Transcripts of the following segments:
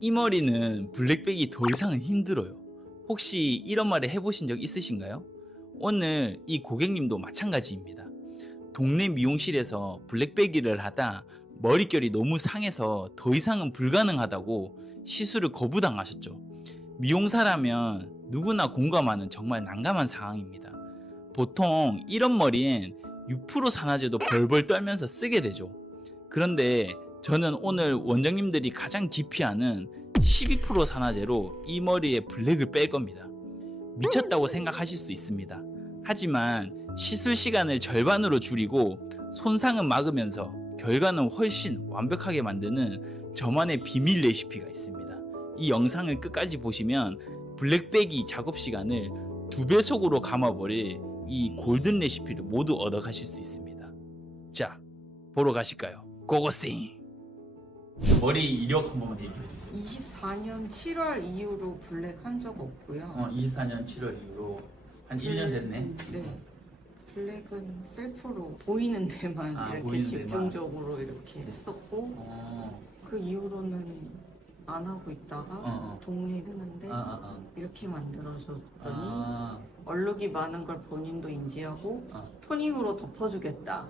이 머리는 블랙백이 더 이상은 힘들어요. 혹시 이런 말을 해보신 적 있으신가요? 오늘 이 고객님도 마찬가지입니다. 동네 미용실에서 블랙배기를 하다 머릿결이 너무 상해서 더 이상은 불가능하다고 시술을 거부당하셨죠. 미용사라면 누구나 공감하는 정말 난감한 상황입니다. 보통 이런 머리엔 6% 산화제도 벌벌 떨면서 쓰게 되죠. 그런데 저는 오늘 원장님들이 가장 기피하는 12% 산화제로 이 머리에 블랙을 뺄 겁니다. 미쳤다고 생각하실 수 있습니다. 하지만 시술 시간을 절반으로 줄이고 손상은 막으면서 결과는 훨씬 완벽하게 만드는 저만의 비밀 레시피가 있습니다. 이 영상을 끝까지 보시면 블랙배기 작업 시간을 2배속으로 감아버릴 이 골든 레시피를 모두 얻어가실 수 있습니다. 자, 보러 가실까요? 고고싱! 머리 이력 한 번만 얘기해 주세요. 24년 7월 이후로 블랙 한 적 없고요. 24년 7월 이후로 한 1년 됐네. 네. 블랙은 셀프로 보이는 데만 이렇게 보이는 집중적으로 이렇게 했었고 어, 그 이후로는 안 하고 있다가 독립했는데 이렇게 만들어줬더니 얼룩이 많은 걸 본인도 인지하고 토닝으로 덮어주겠다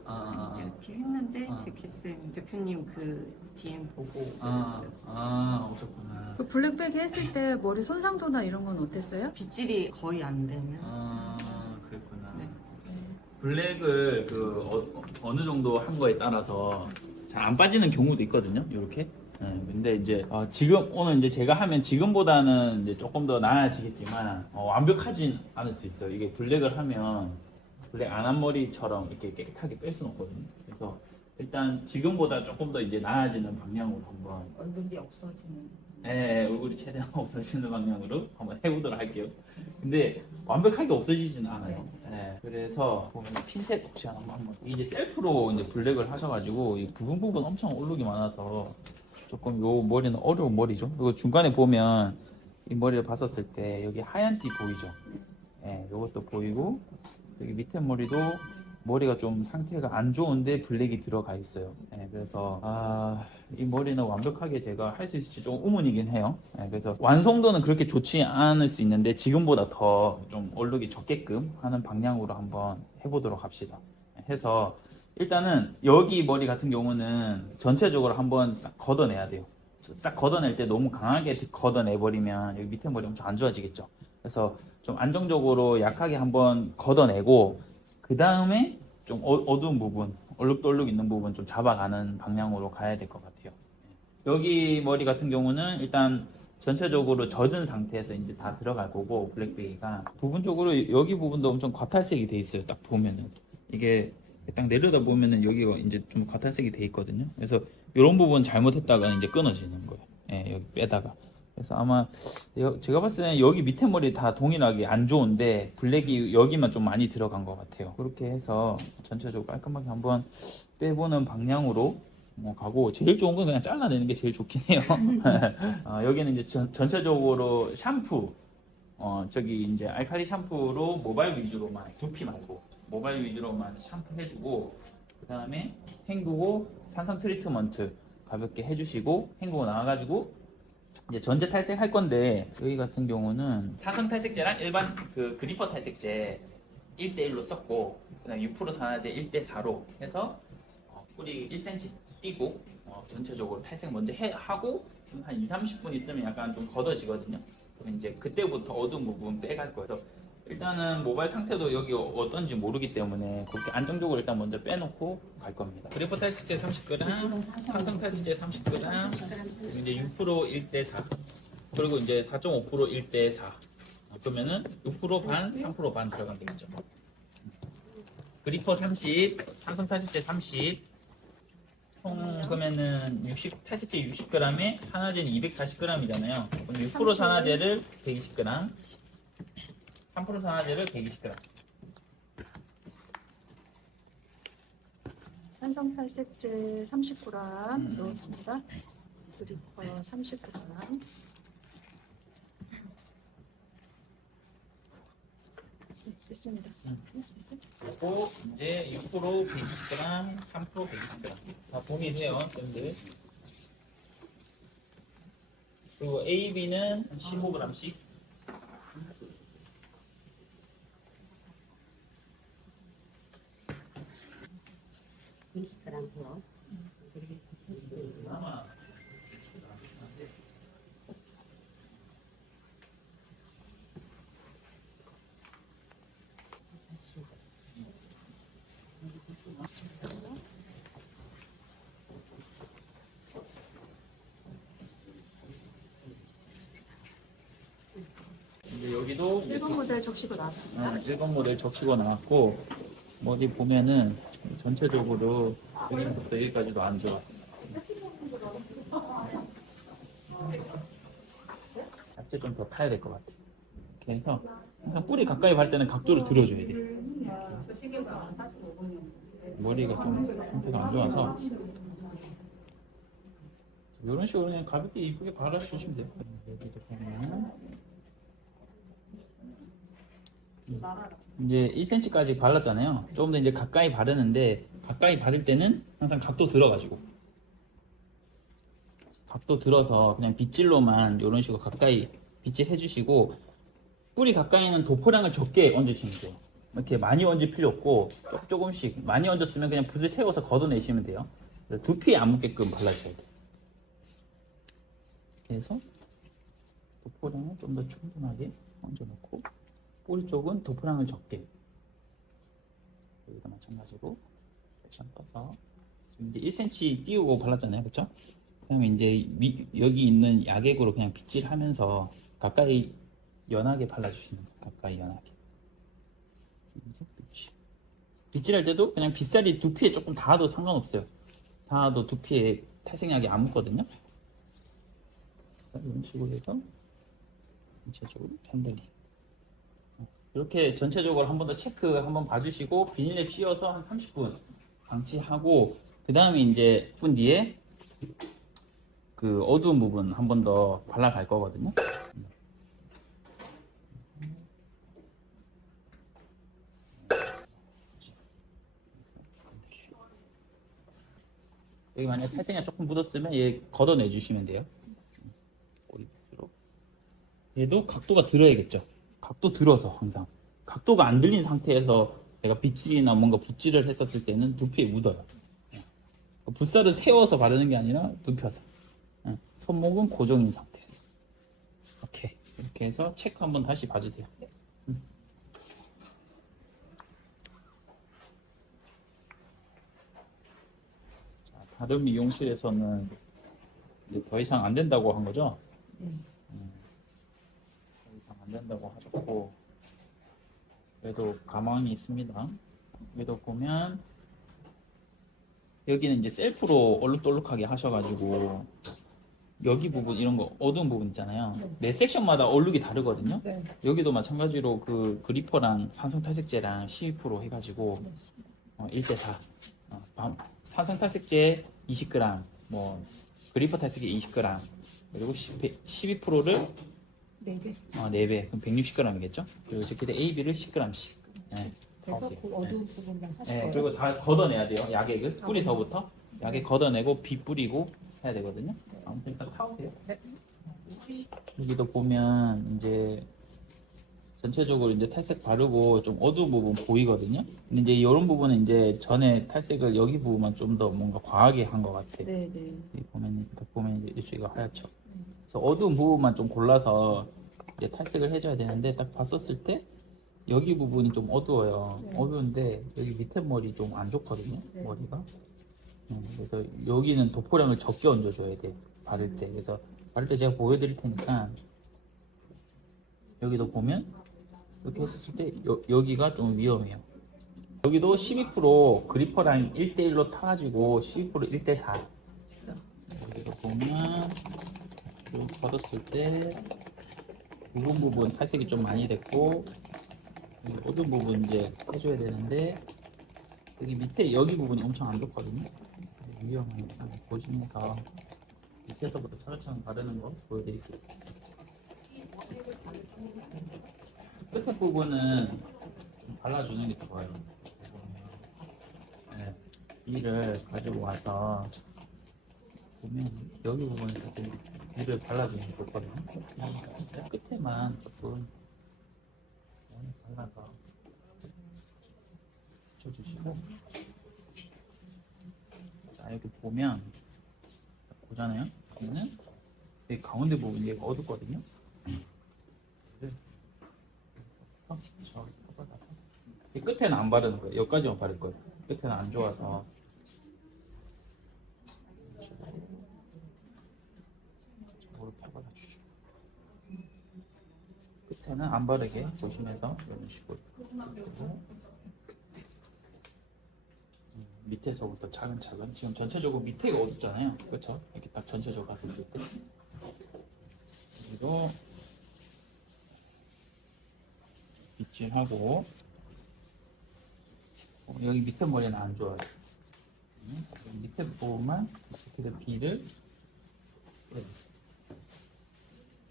이렇게 했는데 제키쌤 대표님 그 DM 보고 그랬어요. 오셨구나. 그 블랙백이 했을 때 머리 손상도나 이런 건 어땠어요? 빗질이 거의 안 되는. 그랬구나. 네. 블랙을 어느 정도 한 거에 따라서 잘 안 빠지는 경우도 있거든요. 이렇게. 근데 이제 지금 오늘 이제 제가 하면 지금보다는 이제 조금 더 나아지겠지만 완벽하진 않을 수 있어요. 이게 블랙을 하면 블랙 안 한 머리처럼 이렇게 깨끗하게 뺄 수는 없거든요. 그래서 일단 지금보다 조금 더 이제 나아지는 방향으로 한번 얼룩이 없어지는. 얼굴이 최대한 없어지는 방향으로 한번 해보도록 할게요. 근데 완벽하게 없어지지는 않아요. 그래서 보면 핀셋 옵션 한번 이제 셀프로 이제 블랙을 하셔가지고 이 부분 엄청 얼룩이 많아서 조금 요 머리는 어려운 머리죠. 그리고 중간에 보면 이 머리를 봤었을 때 여기 하얀 띠 보이죠? 요것도 보이고 여기 밑에 머리도 머리가 좀 상태가 안 좋은데 블랙이 들어가 있어요. 그래서 이 머리는 완벽하게 제가 할 수 있을지 좀 의문이긴 해요. 그래서 완성도는 그렇게 좋지 않을 수 있는데 지금보다 더 좀 얼룩이 적게끔 하는 방향으로 한번 해보도록 합시다. 해서 일단은 여기 머리 같은 경우는 전체적으로 한번 싹 걷어내야 돼요. 싹 걷어낼 때 너무 강하게 걷어내버리면 여기 밑에 머리 엄청 안 좋아지겠죠. 그래서 좀 안정적으로 약하게 한번 걷어내고 그 다음에 좀 어두운 부분, 얼룩덜룩 있는 부분 좀 잡아가는 방향으로 가야 될 것 같아요. 여기 머리 같은 경우는 일단 전체적으로 젖은 상태에서 이제 다 들어갈 거고 블랙베이가 부분적으로 여기 부분도 엄청 과탈색이 돼 있어요. 딱 보면은 이게 딱 내려다 보면은 여기가 이제 좀 과탈색이 돼 있거든요. 그래서 이런 부분 잘못했다가 이제 끊어지는 거예요. 여기 빼다가. 그래서 아마 제가 봤을 때는 여기 밑에 머리 다 동일하게 안 좋은데 블랙이 여기만 좀 많이 들어간 것 같아요. 그렇게 해서 전체적으로 깔끔하게 한번 빼보는 방향으로 가고 제일 좋은 건 그냥 잘라내는 게 제일 좋긴 해요. 여기는 이제 전체적으로 샴푸 저기 이제 알칼리 샴푸로 모발 위주로만 두피 말고 모발 위주로만 샴푸 해주고 그 다음에 헹구고 산성 트리트먼트 가볍게 해주시고 헹구고 나와가지고 이제 전체 탈색할 건데 여기 같은 경우는 산성 탈색제랑 일반 그 그리퍼 탈색제 1대1로 썼고 그다음 6% 산화제 1대4로 해서 뿌리 1cm 띄고 전체적으로 탈색 먼저 하고 한 2-30분 있으면 약간 좀 걷어지거든요. 그럼 이제 그때부터 어두운 부분 빼갈 거예요. 그래서 일단은 모발 상태도 여기 어떤지 모르기 때문에 그렇게 안정적으로 일단 먼저 빼놓고 갈 겁니다. 그리퍼 탈색제 30g, 산성 탈색제 30g, 그리고 이제 6% 1대4, 그리고 이제 4.5% 1대4. 그러면은 6% 반, 3% 반 들어가면 되겠죠. 그리퍼 30, 산성 탈색제 30. 총 그러면은 탈색제 60g에 산화제는 240g이잖아요. 그럼 6% 산화제를 120g, 3% 산화제를 120g. 산성 탈색제 30g 넣었습니다. 그리퍼 30g. 네, 됐습니다. 그리고 이제 6% 120g, 3% 120g. 다 동일해요, 쌤들. 그리고 AB는 15g씩. 이제 여기도 1번 모델 적시고 나왔습니다. 1번 모델 적시고 나왔고, 어디 보면은 전체적으로 여기부터 여기까지도 안 좋아. 약재 좀 더 타야 될 것 같아. 이렇게 해서 항상 뿌리 가까이 갈 때는 각도를 들어줘야 돼. 머리가 좀 상태가 안 좋아서 이런 식으로 그냥 가볍게 이쁘게 발라주시면 돼요. 여기도 보면 이제 1cm까지 발랐잖아요. 조금 더 이제 가까이 바르는데, 가까이 바를 때는 항상 각도 들어가지고, 각도 들어서 그냥 빗질로만 이런 식으로 가까이 빗질 해주시고, 뿌리 가까이는 도포량을 적게 얹으시면 돼요. 이렇게 많이 얹을 필요 없고 조금씩. 많이 얹었으면 그냥 붓을 세워서 걷어내시면 돼요. 두피에 안 묻게끔 발라줘야 돼요. 이렇게 해서 도포량을 좀 더 충분하게 얹어놓고, 뿌리 쪽은 도포량을 적게. 여기도 마찬가지로 세션 떠서 지금 이제 1cm 띄우고 발랐잖아요, 그렇죠? 그다음에 이제 여기 있는 약액으로 그냥 빗질하면서 가까이 연하게 발라주시는 거예요. 가까이 연하게. 빗질할 때도 그냥 빗살이 두피에 조금 닿아도 상관없어요. 닿아도 두피에 탈색약이 안 묻거든요. 이런 식으로 해서 전체적으로 핸들링. 이렇게 전체적으로 한 번 더 체크 한번 봐주시고, 비닐랩 씌워서 한 30분 방치하고, 그 다음에 이제 10분 뒤에 그 어두운 부분 한 번 더 발라갈 거거든요. 여기 만약에 탈색약 조금 묻었으면 얘 걷어내 주시면 돼요. 오이빗으로. 얘도 각도가 들어야겠죠. 각도 들어서 항상. 각도가 안 들린 상태에서 내가 빗질이나 뭔가 붓질을 했었을 때는 두피에 묻어요. 붓살을 세워서 바르는 게 아니라 눕혀서. 손목은 고정인 상태에서. 오케이. 이렇게 해서 체크 한번 다시 봐주세요. 다른 미용실에서는 이제 더 이상 안 된다고 한 거죠? 더 이상 안 된다고 하셨고, 그래도 가망이 있습니다. 여기도 보면 여기는 이제 셀프로 얼룩덜룩하게 하셔가지고, 여기 부분 이런 거 어두운 부분 있잖아요. 매 섹션마다 얼룩이 다르거든요. 여기도 마찬가지로 그 그리퍼랑 산성탈색제랑 12% 해가지고 1대4 산성탈색제 20g, 뭐 그리퍼 탈색제 20g, 그리고 12%를 4개. 4배, 그럼 160g이겠죠? 그리고 이렇게 AB를 10g씩. 네, 그래서 타오세요. 그 어두운 부분만 하실 네, 거예요? 그리고 다 걷어내야 돼요. 약액을 뿌리서부터 약액 걷어내고 비 뿌리고 해야 되거든요. 아무튼 일단 타오세요. 여기도 보면 이제 전체적으로 이제 탈색 바르고 좀 어두운 부분 보이거든요. 근데 이제 이런 부분은 이제 전에 탈색을 여기 부분만 좀 더 뭔가 과하게 한 것 같아. 네네. 여기 보면 이제 이쪽이 하얗죠. 그래서 어두운 부분만 좀 골라서 이제 탈색을 해줘야 되는데, 딱 봤었을 때 여기 부분이 좀 어두워요. 어두운데 여기 밑에 머리 좀 안 좋거든요. 머리가. 그래서 여기는 도포량을 적게 얹어줘야 돼. 바를 때. 그래서 바를 때 제가 보여드릴 테니까, 여기도 보면 이렇게 했을 때 여기가 좀 위험해요. 여기도 12% 그리퍼 라인 1대1로 타가지고 12% 1대4. 여기도 보면 걷었을 때 부분 탈색이 좀 많이 됐고, 어두운 부분 이제 해줘야 되는데, 여기 밑에 여기 부분이 엄청 안 좋거든요. 위험하니까 조심해서 밑에서부터 차근차근 바르는 거 보여드릴게요. 끝에 부분은 좀 발라주는 게 좋아요. 네, 이를 가지고 와서 보면 여기 부분이 조금 비를 발라주는 게 좋거든요. 끝에만 조금 많이 발라서 붙여주시고, 자 여기 보면 보잖아요. 그러면은 이 가운데 부분이 얘가 어둡거든요. 이 끝에는 안 바르는 거예요. 여기까지만 바를 거예요. 끝에는 안 좋아서. 저거를 발라주죠. 끝에는 안 바르게 조심해서 이런 식으로. 그리고 밑에서부터 차근차근. 지금 전체적으로 밑에가 어둡잖아요. 그렇죠? 이렇게 딱 전체적으로 봤을 때. 그리고 빗질하고 여기 밑에 머리는 안 좋아요. 밑에 부분만 이렇게 비를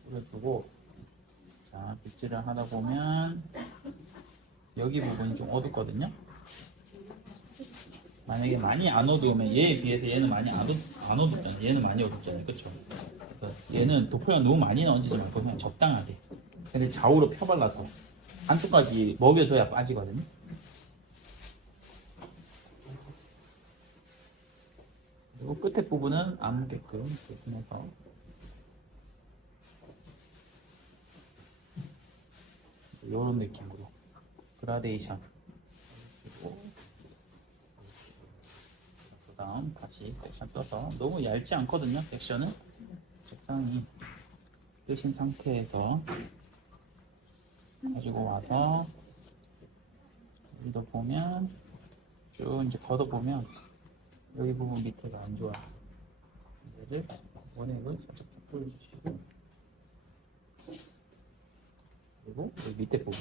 뿌려주고, 자 빗질을 하다 보면 여기 부분이 좀 어둡거든요. 만약에 많이 안 어두우면 얘에 비해서 얘는 많이 안 어둡잖아요. 얘는 많이 어둡잖아요. 그렇죠? 얘는 도표가 너무 많이 얹지 말고 그냥 적당하게. 근데 좌우로 펴발라서 안쪽까지 먹여줘야 빠지거든요. 그리고 끝에 부분은 안 묻게끔 조심해서 이런 느낌으로 그라데이션. 그리고 그 다음 다시 섹션 떠서, 너무 얇지 않거든요. 섹션은 적당히 뜨신 상태에서 가지고 와서 여기도 보면 쭉 이제 걷어보면 여기 부분 밑에가 안 좋아. 얘를 원액을 살짝 좀 뿌려주시고, 그리고 여기 밑에 부분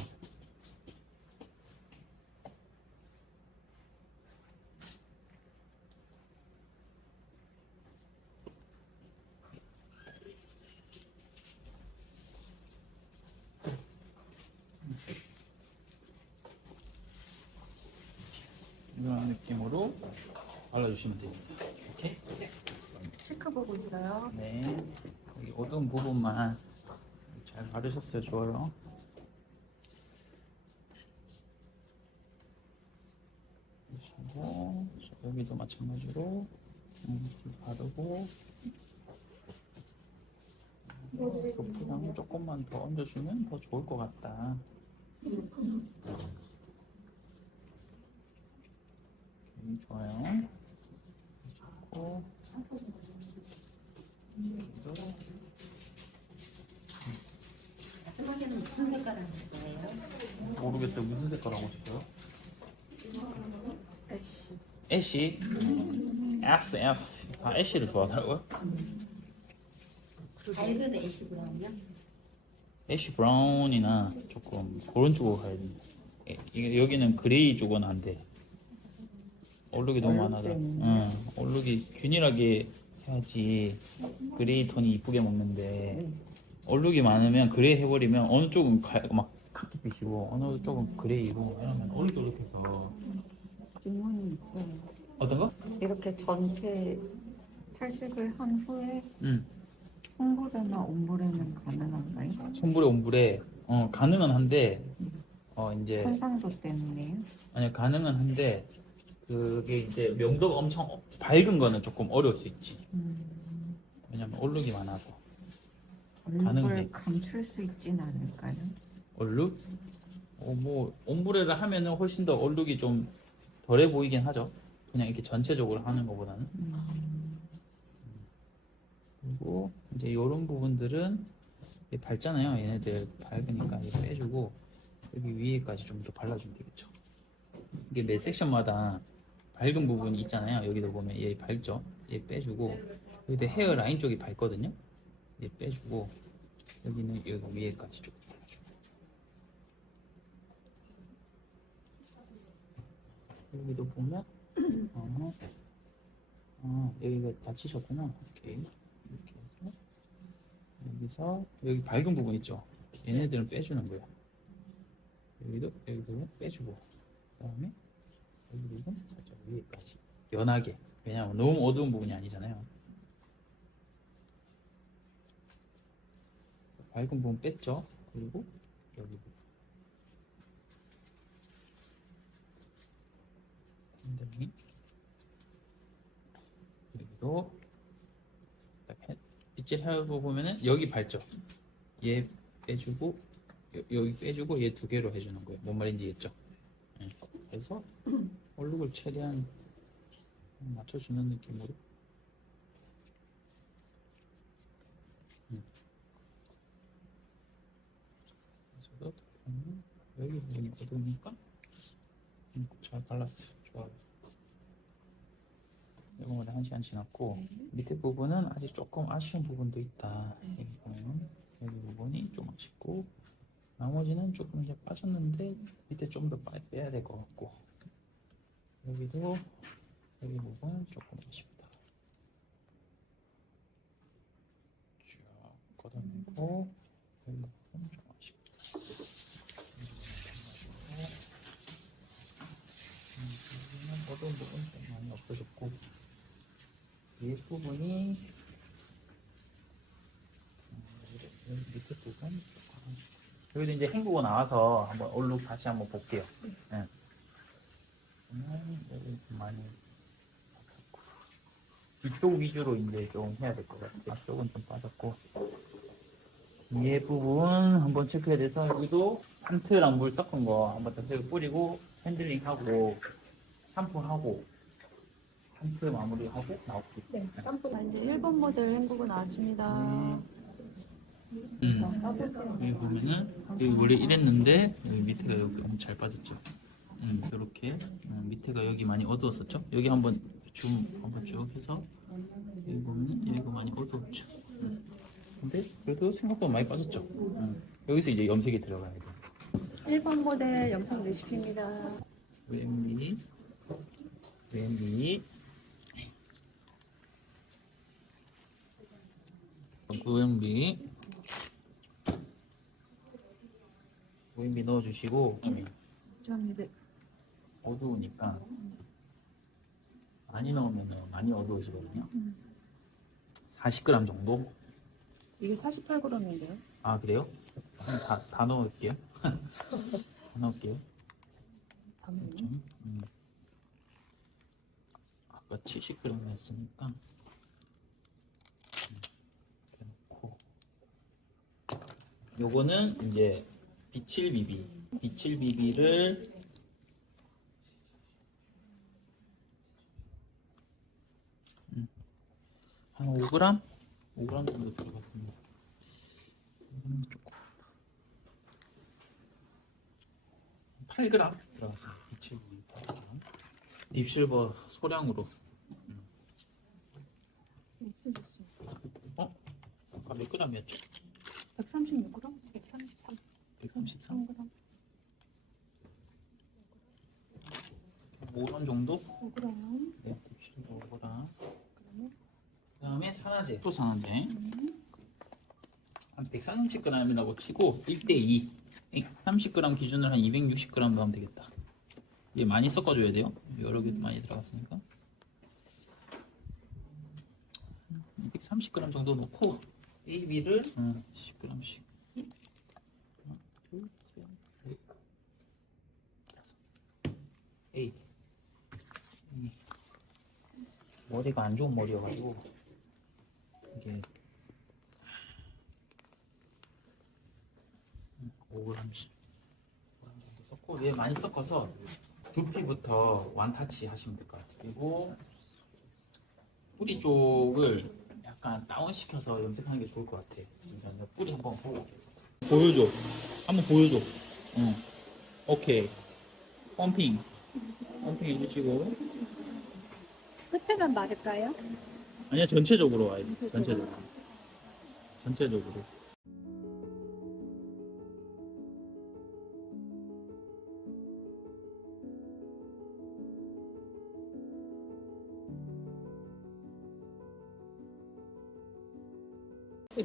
이런 느낌으로 발라주시면 됩니다. 오케이? 체크 보고 있어요. 네. 여기 어두운 부분만 잘 바르셨어요. 좋아요. 그리고 여기도 마찬가지로 바르고, 도프랑을 조금만 더 얹어주면 더 좋을 것 같다. 오케이, 좋아요. 좋고, 마지막에는 무슨 색깔 하실 거예요? 모르겠어요. 무슨 색깔 하고 싶어요? 애쉬. 애쉬? S. 다 애쉬를 좋아하더라고요. 밝은 애쉬 브라운이요? 애쉬 브라운이나 조금 그런 쪽으로 가야 돼. 이게 여기는 그레이 쪽은 안 돼. 얼룩이 너무 많아서. 응, 얼룩이 균일하게 해야지 그레이 톤이 이쁘게 먹는데, 얼룩이 많으면 그레이 해버리면 어느 쪽은 막 카키빛이고 어느 쪽은 그레이고 이러면 얼룩덜룩해서. 질문이 있어요. 어떤 거? 이렇게 전체 탈색을 한 후에 응. 솜브레나 옴브레는 가능한가요? 솜브레 옴브레 가능은 한데 이제 손상도 때문에요? 아니 가능은 한데 그게 이제 명도가 엄청 밝은 거는 조금 어려울 수 있지. 왜냐면 얼룩이 많아서. 가능해. 얼룩을 감출 수 있진 않을까요? 얼룩? 뭐 옴브레를 하면은 훨씬 더 얼룩이 좀 덜해 보이긴 하죠. 그냥 이렇게 전체적으로 하는 것보다는. 그리고 이제 이런 부분들은 밝잖아요. 얘네들 밝으니까 이거 빼주고 여기 위에까지 좀 더 발라주면 되겠죠. 이게 매 섹션마다 밝은 부분이 있잖아요. 여기도 보면 얘 밝죠. 얘 빼주고, 여기도 헤어 라인 쪽이 밝거든요. 얘 빼주고, 여기는 여기 위에까지 좀 발라주고. 여기도 보면 여기가 다치셨구나. 오케이. 이렇게 해서 여기서 여기 밝은 부분 있죠. 얘네들은 빼주는 거야. 여기도 여기 부분 빼주고, 그다음에 여기 부분 살짝 위에까지. 연하게. 왜냐면 너무 어두운 부분이 아니잖아요. 밝은 부분 뺐죠. 그리고 여기 부분. 핸들링. 그리고 빗질 해보 보면은 여기 밟죠. 얘 빼주고 여기 빼주고 얘 두 개로 해주는 거예요. 뭔 말인지 겠죠? 그래서 얼룩을 최대한 맞춰주는 느낌으로. 그래서 여기 부분이 어두우니까 잘 발랐어요. 좋아요. 이거보다 1시간 지났고 밑에 부분은 아직 조금 아쉬운 부분도 있다. 여기 보면 여기 부분이 좀 아쉽고 나머지는 조금 이제 빠졌는데 밑에 좀 더 빼야 될 것 같고 여기도 여기 부분 조금 아쉽다. 쫙 걷어내고 여기 부분 좀 아쉽다. 여기는 어두운 부분 좀 많이 없어졌고 이 부분이 여기 밑에 부분 여기도 이제 헹구고 나와서 한번 얼룩 다시 한번 볼게요. 네. 여기 좀 많이 빠졌고 이쪽 위주로 이제 좀 해야 될 것 같아요. 이쪽은 좀 빠졌고 이 부분 한번 체크해야 돼서 여기도 산트랑 물 섞은 거 한번 전체적으로 뿌리고 핸들링하고 샴푸하고 산트 마무리하고 나올게요. 네. 이제 1번 모델 헹구고 나왔습니다. 여기 보면은 여기 원래 이랬는데 여기 밑에가 여기 너무 잘 빠졌죠. 이렇게 밑에가 여기 많이 어두웠었죠. 여기 한번 줌 한번 쭉 해서 여기 보면은 여기가 많이 어두웠죠. 근데 그래도 생각보다 많이 빠졌죠. 여기서 이제 염색이 들어가야 돼요. 1번 모델 영상 레시피입니다. 왼미 구연비 넣어주시고 감사합니다. 어두우니까 많이 넣으면 많이 어두워지거든요. 40g 정도? 이게 48g인데요. 아 그래요? 다 넣을게요. 다 넣을게요. 좀, 아까 70g 했으니까 이렇게 넣고 요거는 이제 비칠 비비를 한 5g? 5g 정도 들어갔습니다. 이거는 조금 8g 들어갔습니다. 비칠 비비 8g. 딥실버 소량으로. 아까 몇 g이었죠? 136g? 133. 133g? 5g 정도? 5g. 네, 딥실버 5g. 그 다음에 산화제, 소산화제. 한 130g이라고 치고 1대2. 30g 기준으로 한 260g 넣으면 되겠다. 이게 많이 섞어줘야 돼요. 여러 개 많이 들어갔으니까. 230g 정도 넣고 AB를 10g씩. 하나, 둘, 셋, 넷, 다섯. A. 머리가 안 좋은 머리여가지고 이게 5g씩 정도 썼고 얘 많이 섞어서 두피부터 완타치 하시면 될 것 같아요. 그리고 뿌리 쪽을 약간 다운시켜서 염색하는 게 좋을 것 같아. 그러니까 뿌리 한번 보고 보여줘. 한번 보여줘. 응. 오케이. 펌핑 해주시고. 끝에만 마를까요? 아니야, 전체적으로 와야 돼. 전체적으로.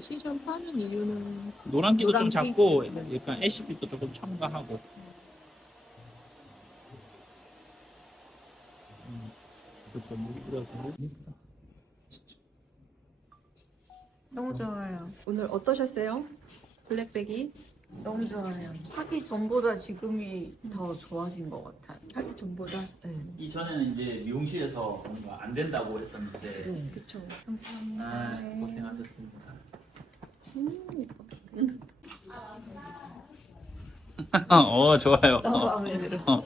시션 파는 이유는 노란기도 좀 노란기? 잡고 약간 애쉬빛도 조금 첨가하고. 그렇죠. 물 뿌려서. 너무 좋아요. 오늘 어떠셨어요? 블랙백이 너무 좋아요. 하기 전보다 지금이 더 좋아진 것 같아요. 하기 전보다. 네. 이전에는 이제 미용실에서 뭔가 안 된다고 했었는데 네. 그쵸. 감사합니다. 아, 고생하셨습니다. 좋아요. 너무 마음에 들어.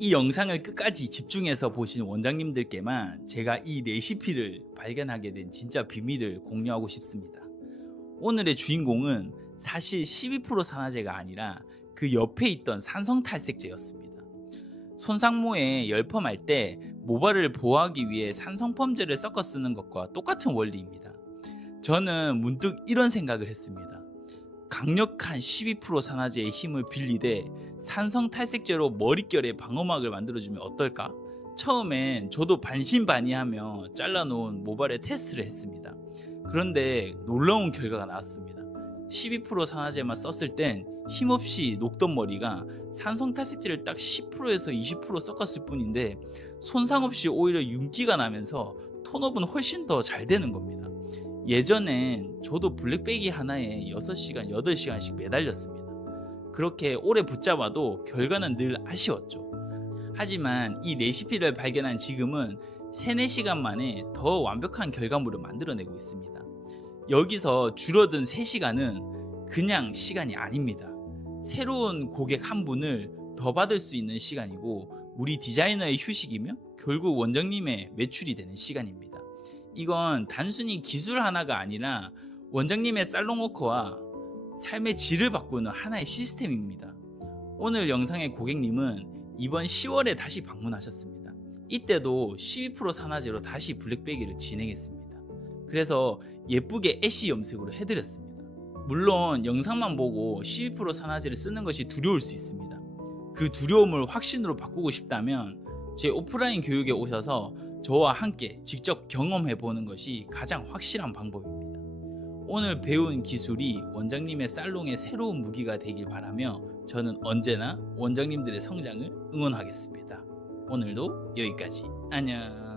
이 영상을 끝까지 집중해서 보신 원장님들께만 제가 이 레시피를 발견하게 된 진짜 비밀을 공유하고 싶습니다. 오늘의 주인공은 사실 12% 산화제가 아니라 그 옆에 있던 산성탈색제였습니다. 손상모에 열펌할 때 모발을 보호하기 위해 산성펌제를 섞어 쓰는 것과 똑같은 원리입니다. 저는 문득 이런 생각을 했습니다. 강력한 12% 산화제의 힘을 빌리되 산성탈색제로 머릿결에 방어막을 만들어주면 어떨까? 처음엔 저도 반신반의하며 잘라놓은 모발에 테스트를 했습니다. 그런데 놀라운 결과가 나왔습니다. 12% 산화제만 썼을 땐 힘없이 녹던 머리가 산성탈색제를 딱 10%에서 20% 섞었을 뿐인데 손상 없이 오히려 윤기가 나면서 톤업은 훨씬 더 잘 되는 겁니다. 예전엔 저도 블랙백이 하나에 6시간, 8시간씩 매달렸습니다. 그렇게 오래 붙잡아도 결과는 늘 아쉬웠죠. 하지만 이 레시피를 발견한 지금은 3-4시간 만에 더 완벽한 결과물을 만들어내고 있습니다. 여기서 줄어든 3시간은 그냥 시간이 아닙니다. 새로운 고객 한 분을 더 받을 수 있는 시간이고 우리 디자이너의 휴식이며 결국 원장님의 매출이 되는 시간입니다. 이건 단순히 기술 하나가 아니라 원장님의 살롱워크와 삶의 질을 바꾸는 하나의 시스템입니다. 오늘 영상의 고객님은 이번 10월에 다시 방문하셨습니다. 이때도 12% 산화제로 다시 블랙백이를 진행했습니다. 그래서 예쁘게 애쉬 염색으로 해드렸습니다. 물론 영상만 보고 12% 산화제를 쓰는 것이 두려울 수 있습니다. 그 두려움을 확신으로 바꾸고 싶다면 제 오프라인 교육에 오셔서 저와 함께 직접 경험해 보는 것이 가장 확실한 방법입니다. 오늘 배운 기술이 원장님의 살롱의 새로운 무기가 되길 바라며 저는 언제나 원장님들의 성장을 응원하겠습니다. 오늘도 여기까지. 안녕.